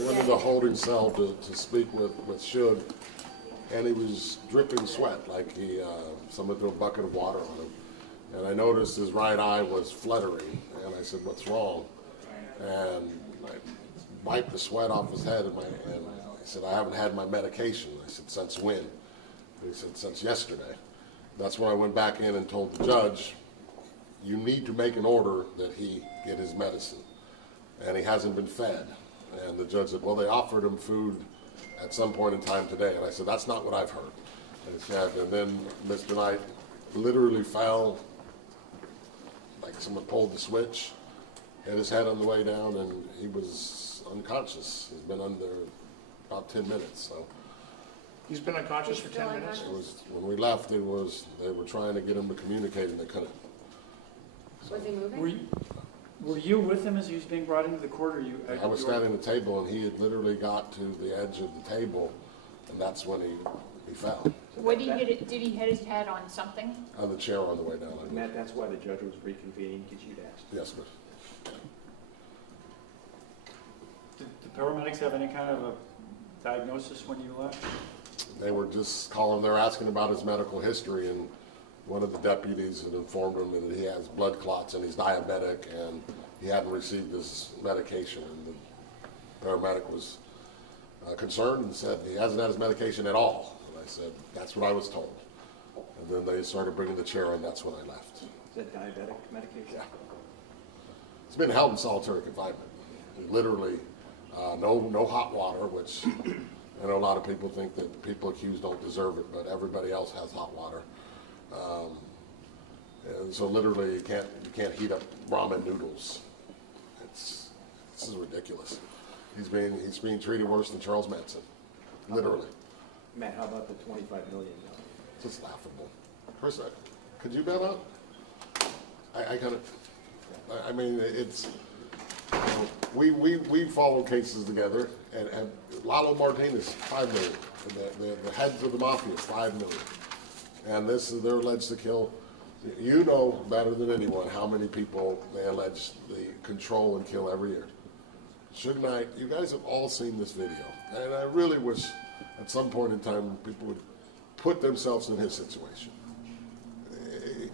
I went into the holding cell to speak with Suge, and he was dripping sweat, like someone threw a bucket of water on him. And I noticed his right eye was fluttering, and I said, "What's wrong?" And I wiped the sweat off his head, and I said, "I haven't had my medication." I said, "Since when?" And he said, "Since yesterday." That's when I went back in and told the judge, "You need to make an order that he get his medicine." And he hasn't been fed. And the judge said, "Well, they offered him food at some point in time today." And I said, "That's not what I've heard." And then Mr. Knight literally fell, like someone pulled the switch, hit his head on the way down, and he was unconscious. He's been under about 10 minutes. So he's been unconscious for 10 minutes? When we left, they were trying to get him to communicate, and they couldn't. So, was he moving? Were you with him as he was being brought into the court? Or I was standing at the table, and he had literally got to the edge of the table, and that's when he fell. What did he hit it? Did he hit his head on something? On the chair on the way down. Matt, that's why the judge was reconvening, because you'd asked. Yes, sir. Did the paramedics have any kind of a diagnosis when you left? They were just calling, they're asking about his medical history, and one of the deputies had informed him that he has blood clots and he's diabetic and he hadn't received his medication. And the paramedic was concerned and said he hasn't had his medication at all. And I said, "That's what I was told." And then they started bringing the chair in. That's when I left. Is that diabetic medication? Yeah. He's been held in solitary confinement. Literally, no hot water, which I know a lot of people think that the people accused don't deserve it, but everybody else has hot water. And so literally you can't heat up ramen noodles. This is ridiculous. He's being treated worse than Charles Manson, literally. Matt, how about the $25 million? It's laughable. Chris, could you bail out? I mean, it's, we follow cases together, and Lalo Martinez, $5 million. The heads of the mafia, $5 million. And they're alleged to kill. You know better than anyone how many people they allegedly control and kill every year. Suge Knight, you guys have all seen this video, and I really wish at some point in time people would put themselves in his situation.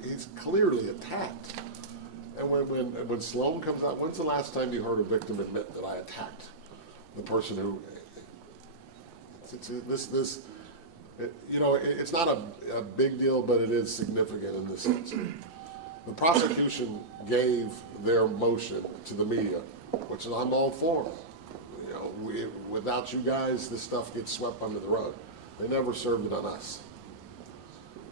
He's clearly attacked. And when Sloan comes out, when's the last time you heard a victim admit that I attacked the person who? It's not a big deal, but it is significant in this sense. The prosecution gave their motion to the media, which I'm all for. Without you guys, this stuff gets swept under the rug. They never served it on us.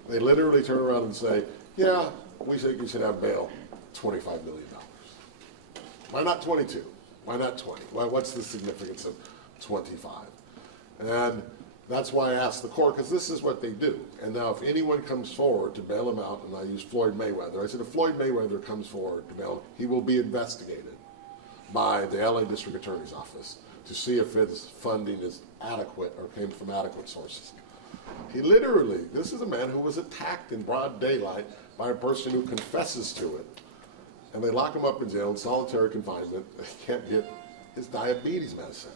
They literally turn around and say, "Yeah, we think you should have bail, $25 million. Why not 22? Why not 20? What's the significance of 25? And that's why I asked the court, because this is what they do. And now if anyone comes forward to bail him out, and I use Floyd Mayweather, I said if Floyd Mayweather comes forward to bail him, he will be investigated by the LA District Attorney's Office to see if his funding is adequate or came from adequate sources. He literally, this is a man who was attacked in broad daylight by a person who confesses to it. And they lock him up in jail in solitary confinement. They can't get his diabetes medicine.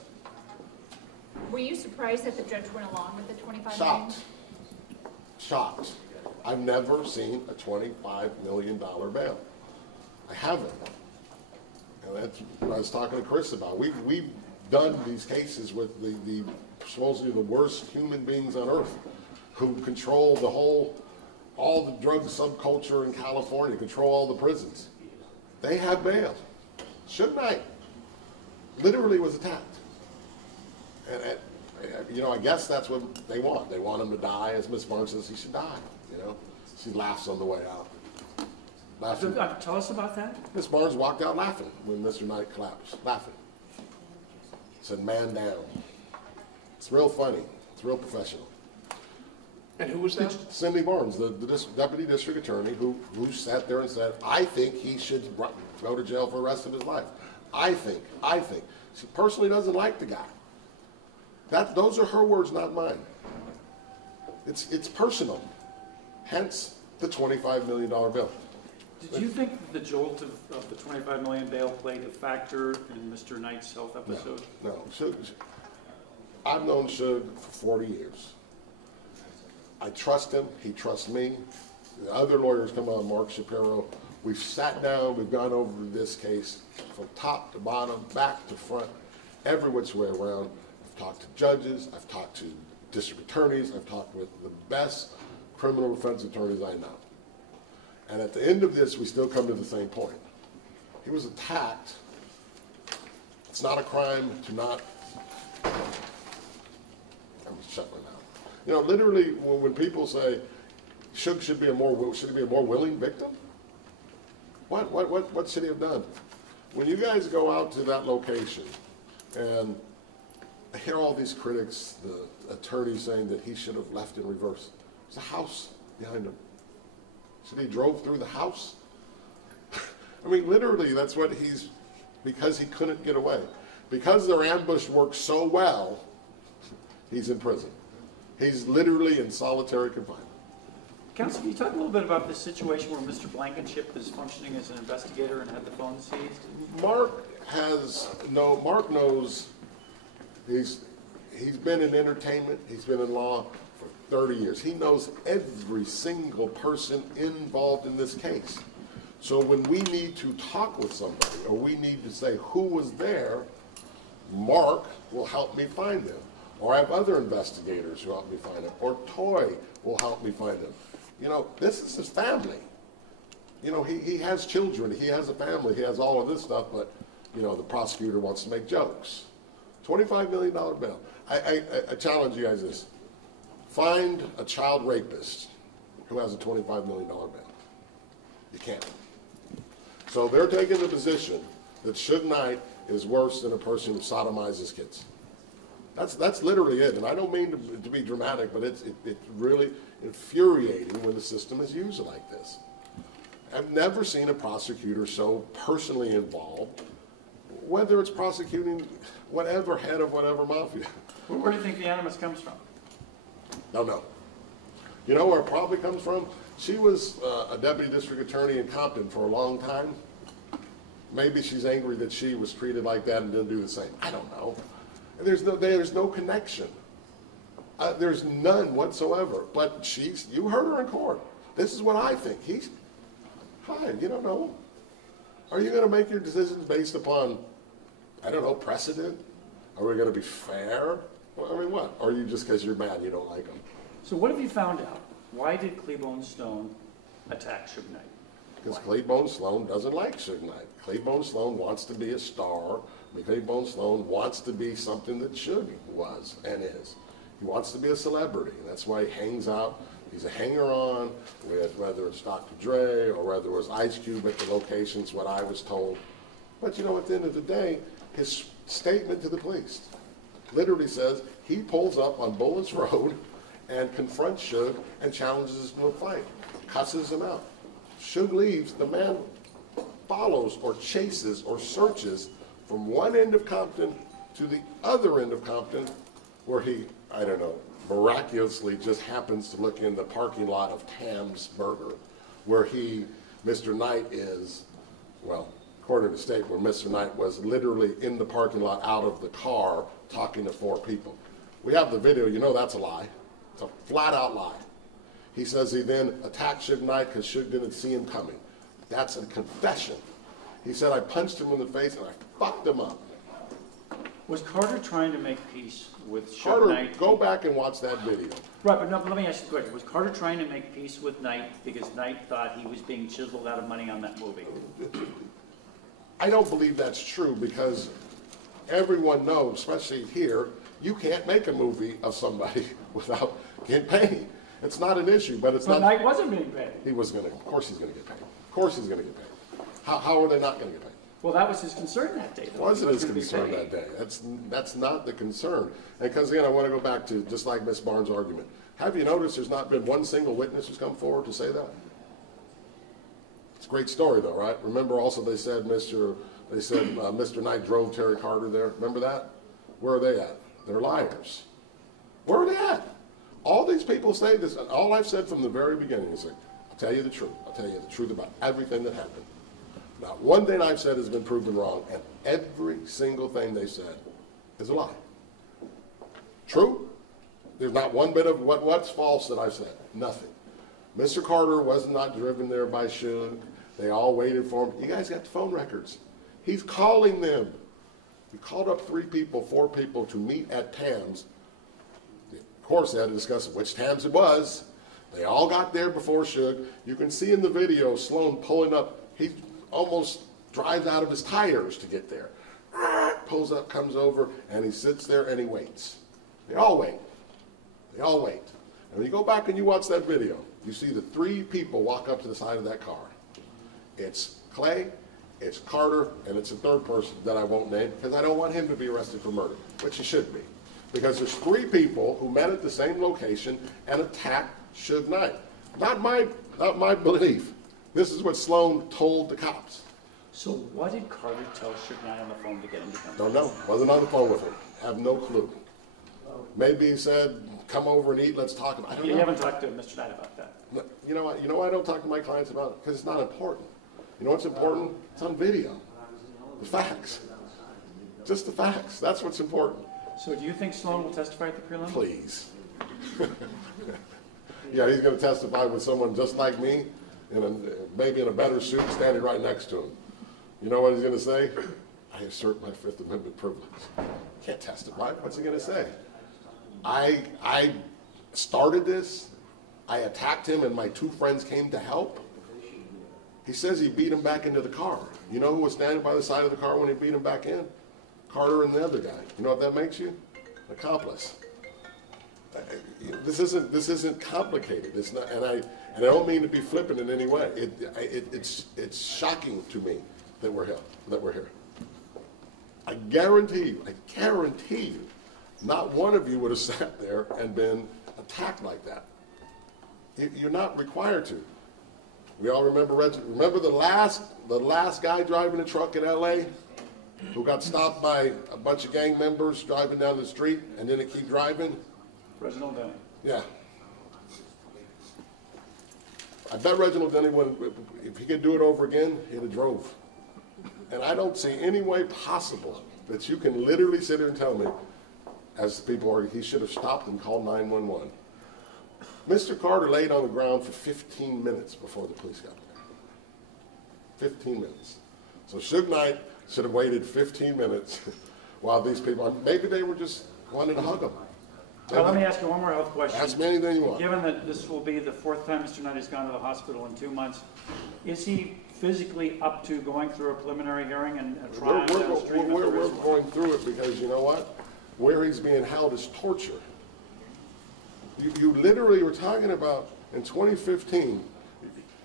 Were you surprised that the judge went along with the $25 million? Shocked. Shocked. I've never seen a $25 million bail. I haven't. And that's what I was talking to Chris about. We've done these cases with the supposedly the worst human beings on earth who control all the drug subculture in California, control all the prisons. They have bail. Suge Knight literally was attacked. And I guess that's what they want. They want him to die, as Miss Barnes says he should die. She laughs on the way out. Laughing. Tell us about that. Miss Barnes walked out laughing when Mr. Knight collapsed, laughing. Said, "Man down." It's real funny. It's real professional. And who was that? Cindy Barnes, the deputy district attorney, who sat there and said, "I think he should go to jail for the rest of his life. I think. She personally doesn't like the guy." Those are her words, not mine. It's personal. Hence the $25 million bill. Did you think that the jolt of the 25 million bail played a factor in Mr. Knight's health episode? No. I've known Suge for 40 years. I trust him. He trusts me. The other lawyers come on, Mark Shapiro. We've sat down. We've gone over this case from top to bottom, back to front, every which way around. I've talked to judges. I've talked to district attorneys. I've talked with the best criminal defense attorneys I know. And at the end of this, we still come to the same point. He was attacked. It's not a crime to not. I'm shut my mouth. You know, literally, when people say Suge should he be a more willing victim? What should he have done? When you guys go out to that location, and I hear all these critics, the attorneys saying that he should have left in reverse. There's a house behind him. Should he drove through the house? I mean, literally, that's what because he couldn't get away. Because their ambush worked so well, he's in prison. He's literally in solitary confinement. Counsel, can you talk a little bit about this situation where Mr. Blankenship is functioning as an investigator and had the phone seized? Mark knows he's been in entertainment, he's been in law for 30 years. He knows every single person involved in this case. So when we need to talk with somebody or we need to say who was there, Mark will help me find them. Or I have other investigators who help me find them. Or Toy will help me find them. You know, this is his family. You know, he has children, he has a family, he has all of this stuff, but, you know, the prosecutor wants to make jokes. $25 million bail. I challenge you guys this. Find a child rapist who has a $25 million bail. You can't. So they're taking the position that Suge Knight is worse than a person who sodomizes kids. That's literally it. And I don't mean to be dramatic, but it's really infuriating when the system is used like this. I've never seen a prosecutor so personally involved, whether it's prosecuting whatever head of whatever mafia. Well, where do you think the animus comes from? Don't know. You know where it probably comes from? She was a deputy district attorney in Compton for a long time. Maybe she's angry that she was treated like that and didn't do the same. I don't know. There's no connection. There's none whatsoever. But you heard her in court. This is what I think. Fine, you don't know. Are you going to make your decisions based upon, I don't know, precedent? Are we going to be fair? Well, I mean, what? Or are you just because you're mad you don't like them? So what have you found out? Why did Cleabone Stone attack Suge Knight? Because Cleabone Sloan doesn't like Suge Knight. Cleabone Sloan wants to be a star. Cleabone Sloan wants to be something that Suge was and is. He wants to be a celebrity, and that's why he hangs out. He's a hanger-on with whether it's Dr. Dre or whether it was Ice Cube at the locations, what I was told. But you know, at the end of the day, his statement to the police literally says he pulls up on Bullets Road and confronts Suge and challenges him to a fight, cusses him out. Suge leaves, the man follows or chases or searches from one end of Compton to the other end of Compton where he, I don't know, miraculously just happens to look in the parking lot of Tam's Burger where Mr. Knight is, well, according to the state, where Mr. Knight was literally in the parking lot out of the car talking to 4 people. We have the video, you know that's a lie. It's a flat out lie. He says he then attacked Suge Knight because Suge didn't see him coming. That's a confession. He said, I punched him in the face and I fucked him up. Was Carter trying to make peace with Suge Carter, Knight? go back and watch that video. Right, but no, let me ask you a question. Was Carter trying to make peace with Knight because Knight thought he was being chiseled out of money on that movie? I don't believe that's true because everyone knows, especially here, you can't make a movie of somebody without getting paid. It's not an issue, but it's But not. Knight wasn't being paid. He was going to, of course he's going to get paid. Of course he's going to get paid. How are they not going to get paid? Well, that was his concern that day. It wasn't his concern that day. That's not the concern. And because again, I want to go back to just like Ms. Barnes' argument. Have you noticed there's not been one single witness who's come forward to say that? It's a great story though, right? Remember also they said Mr. Knight drove Terry Carter there. Remember that? Where are they at? They're liars. Where are they at? All these people say this, and all I've said from the very beginning is a tell you the truth. I'll tell you the truth about everything that happened. Not one thing I've said has been proven wrong, and every single thing they said is a lie. True? There's not one bit of what's false that I've said. Nothing. Mr. Carter was not driven there by Suge. They all waited for him. You guys got the phone records. He's calling them. He called up 3 people, 4 people to meet at Tam's. Of course, they had to discuss which Tam's it was. They all got there before Suge. You can see in the video Sloan pulling up. He almost drives out of his tires to get there. Pulls up, comes over, and he sits there and he waits. They all wait. They all wait. And when you go back and you watch that video, you see the 3 people walk up to the side of that car. It's Clay, it's Carter, and it's a 3rd person that I won't name because I don't want him to be arrested for murder, which he should be. Because there's 3 people who met at the same location and attacked Suge Knight. Not my belief. This is what Sloan told the cops. So what did Carter tell Suge Knight on the phone to get him to come? Don't know. Wasn't on the phone with him. Have no clue. Maybe he said, come over and eat, let's talk about it. I don't know. You haven't talked to Mr. Knight about that? You know what? You know why I don't talk to my clients about it? Because it's not important. You know what's important? It's on video. The facts. Just the facts. That's what's important. So do you think Sloan will testify at the prelim? Please. Yeah, he's going to testify with someone just like me, maybe in a better suit, standing right next to him. You know what he's going to say? I assert my 5th Amendment privilege. Can't testify. What's he going to say? I started this. I attacked him, and my 2 friends came to help. He says he beat him back into the car. You know who was standing by the side of the car when he beat him back in? Carter and the other guy. You know what that makes you? An accomplice. This isn't complicated. It's not, and I don't mean to be flippant in any way. It's shocking to me that we're here. I guarantee you, not one of you would have sat there and been attacked like that. You're not required to. We all remember the last guy driving a truck in L.A. who got stopped by a bunch of gang members driving down the street and didn't keep driving? Reginald Denny. Yeah. I bet Reginald Denny, if he could do it over again, he'd have drove. And I don't see any way possible that you can literally sit here and tell me, as people are, he should have stopped and called 911. Mr. Carter laid on the ground for 15 minutes before the police got there. 15 minutes. So Suge Knight should have waited 15 minutes while these people, maybe they were just wanting to hug him. Well, let me ask you one more health question. Ask me anything you want. Given that this will be the 4th time Mr. Knight has gone to the hospital in 2 months, is he physically up to going through a preliminary hearing and a trial? We're going through it because you know what? Where he's being held is torture. You literally were talking about in 2015,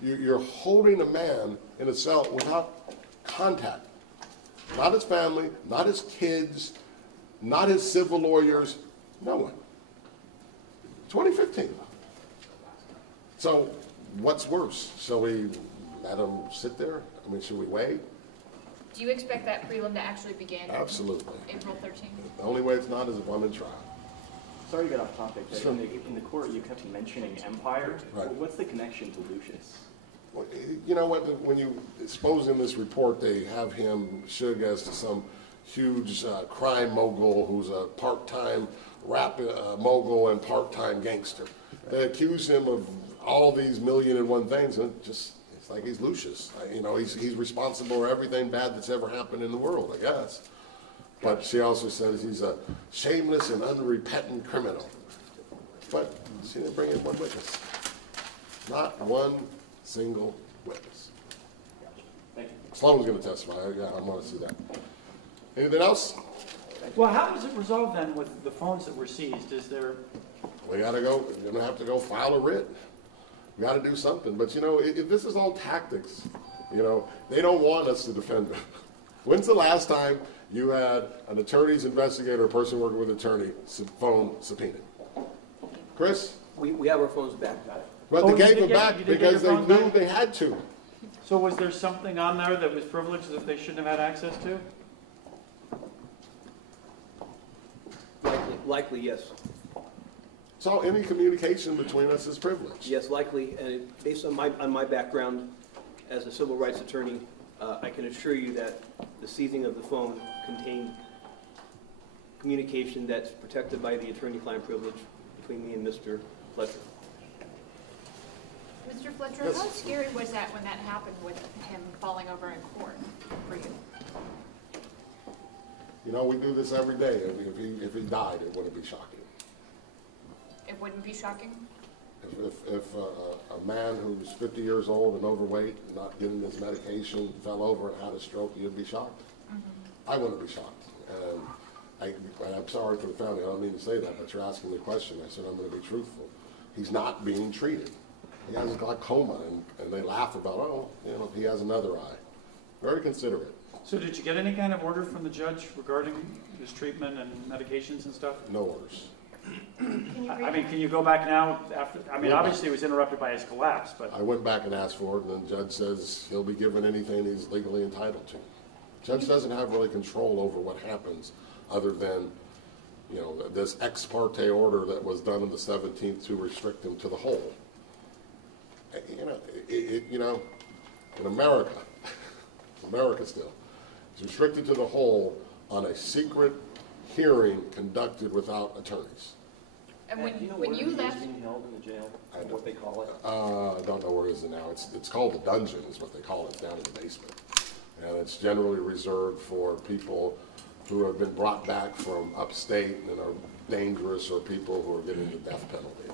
you're holding a man in a cell without contact. Not his family, not his kids, not his civil lawyers, no one. 2015. So what's worse? Shall we let him sit there? I mean, should we wait? Do you expect that prelim to actually begin? Absolutely. April 13th? The only way it's not is if I'm in trial. Sorry to get off topic, but Sure. in the court you kept mentioning Empire. Right. Well, what's the connection to Lucius? Well, you know what? When you expose in this report, they have him, Suge, as to some huge crime mogul who's a part-time rap mogul and part-time gangster. They accuse him of all these $1,000,001 things, and it's like he's Lucius. You know, he's responsible for everything bad that's ever happened in the world, I guess. But she also says he's a shameless and unrepentant criminal. But she didn't bring in one witness. Not one single witness. Thank you. Sloan's going to testify. Yeah, I want to see that. Anything else? Well, how was it resolved then with the phones that were seized? Is there... We got to go. We're going to have to go file a writ. We got to do something. But, you know, if this is all tactics, you know, they don't want us to defend them. When's the last time you had an attorney's investigator, a person working with an attorney, phone subpoenaed? Chris? We have our phones back. But Oh, they you gave did them get- back you did get because your they phones knew back? they had to. So was there something on there that was privileged that they shouldn't have had access to? Likely, yes. So any communication between us is privileged. Yes, likely, and based on my background as a civil rights attorney, I can assure you that the seizing of the phone contained communication that's protected by the attorney-client privilege between me and Mr. Fletcher. Mr. Fletcher, Yes. how scary was that when that happened with him falling over in court for you? You know, we do this every day. If he died, it wouldn't be shocking. It wouldn't be shocking? If a man who's 50 years old and overweight, not getting his medication, fell over and had a stroke, you'd be shocked? I wouldn't be shocked. And I'm sorry for the family, I don't mean to say that, but you're asking the question. I said I'm going to be truthful. He's not being treated. He has glaucoma, and they laugh about, oh, you know, he has another eye. Very considerate. So did you get any kind of order from the judge regarding his treatment and medications and stuff? No orders. I mean, can you go back now after, I mean, obviously it was interrupted by his collapse, but. I went back and asked for it, and the judge says he'll be given anything he's legally entitled to. Judge doesn't have really control over what happens other than, you know, this ex parte order that was done on the 17th to restrict him to the whole. You know, in America, America still, it's restricted to the whole on a secret hearing conducted without attorneys. And Do you know when where you he left, is being held in the jail, or what they call it? I don't know where it is now. It's called the dungeon is what they call it. It's down in the basement. And it's generally reserved for people who have been brought back from upstate and are dangerous, or people who are getting the death penalty.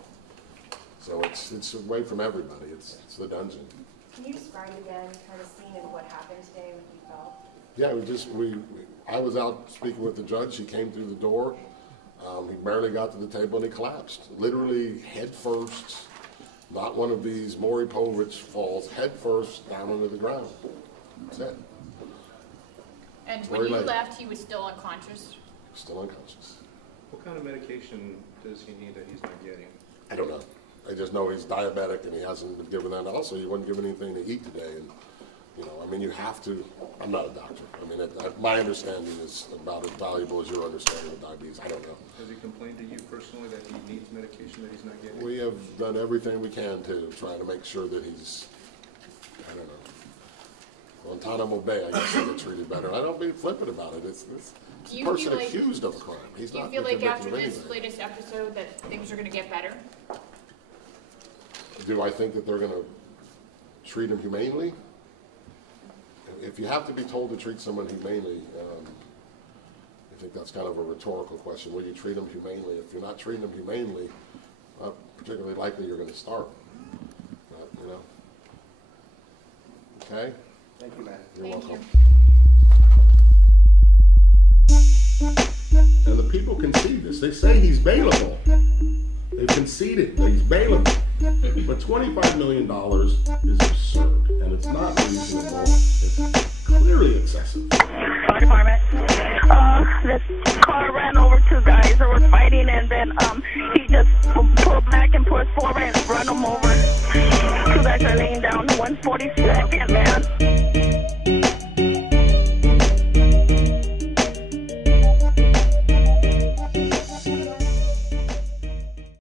So it's away from everybody. It's the dungeon. Can you describe again kind of scene and what happened today, what you felt? Yeah, I was out speaking with the judge. He came through the door. He barely got to the table and he collapsed. Literally head first, not one of these Maury Povich falls, head first down into the ground. That's it. and when you left, he was still unconscious? Still unconscious. What kind of medication does he need that he's not getting? I don't know. I just know he's diabetic and he hasn't been given that. Also, he wasn't given anything to eat today. And, you know, I mean, you have to, I'm not a doctor. I mean, my understanding is about as valuable as your understanding of diabetes. I don't know. Has he complained to you personally that he needs medication that he's not getting? We have done everything we can to try to make sure that he's, I don't know, Guantanamo Bay, I guess, to get treated better. I don't be flippant about it. It's a person accused of a crime. He's not Do you feel like convicted after of this anything. latest episode that things are going to get better? Do I think that they're going to treat him humanely? If you have to be told to treat someone humanely, I think that's kind of a rhetorical question. Will you treat them humanely? If you're not treating them humanely, particularly likely you're going to starve. You know. Okay. Thank you, Matt. You're Thank welcome. you. And the people concede this. They say he's bailable. They've conceded that he's bailable. But $25 million is absurd, and it's not reasonable. It's clearly excessive. Fire department. This car ran over two guys that were fighting, and then he just pulled back and pushed forward and run them over. Two guys are laying down. 142nd, man.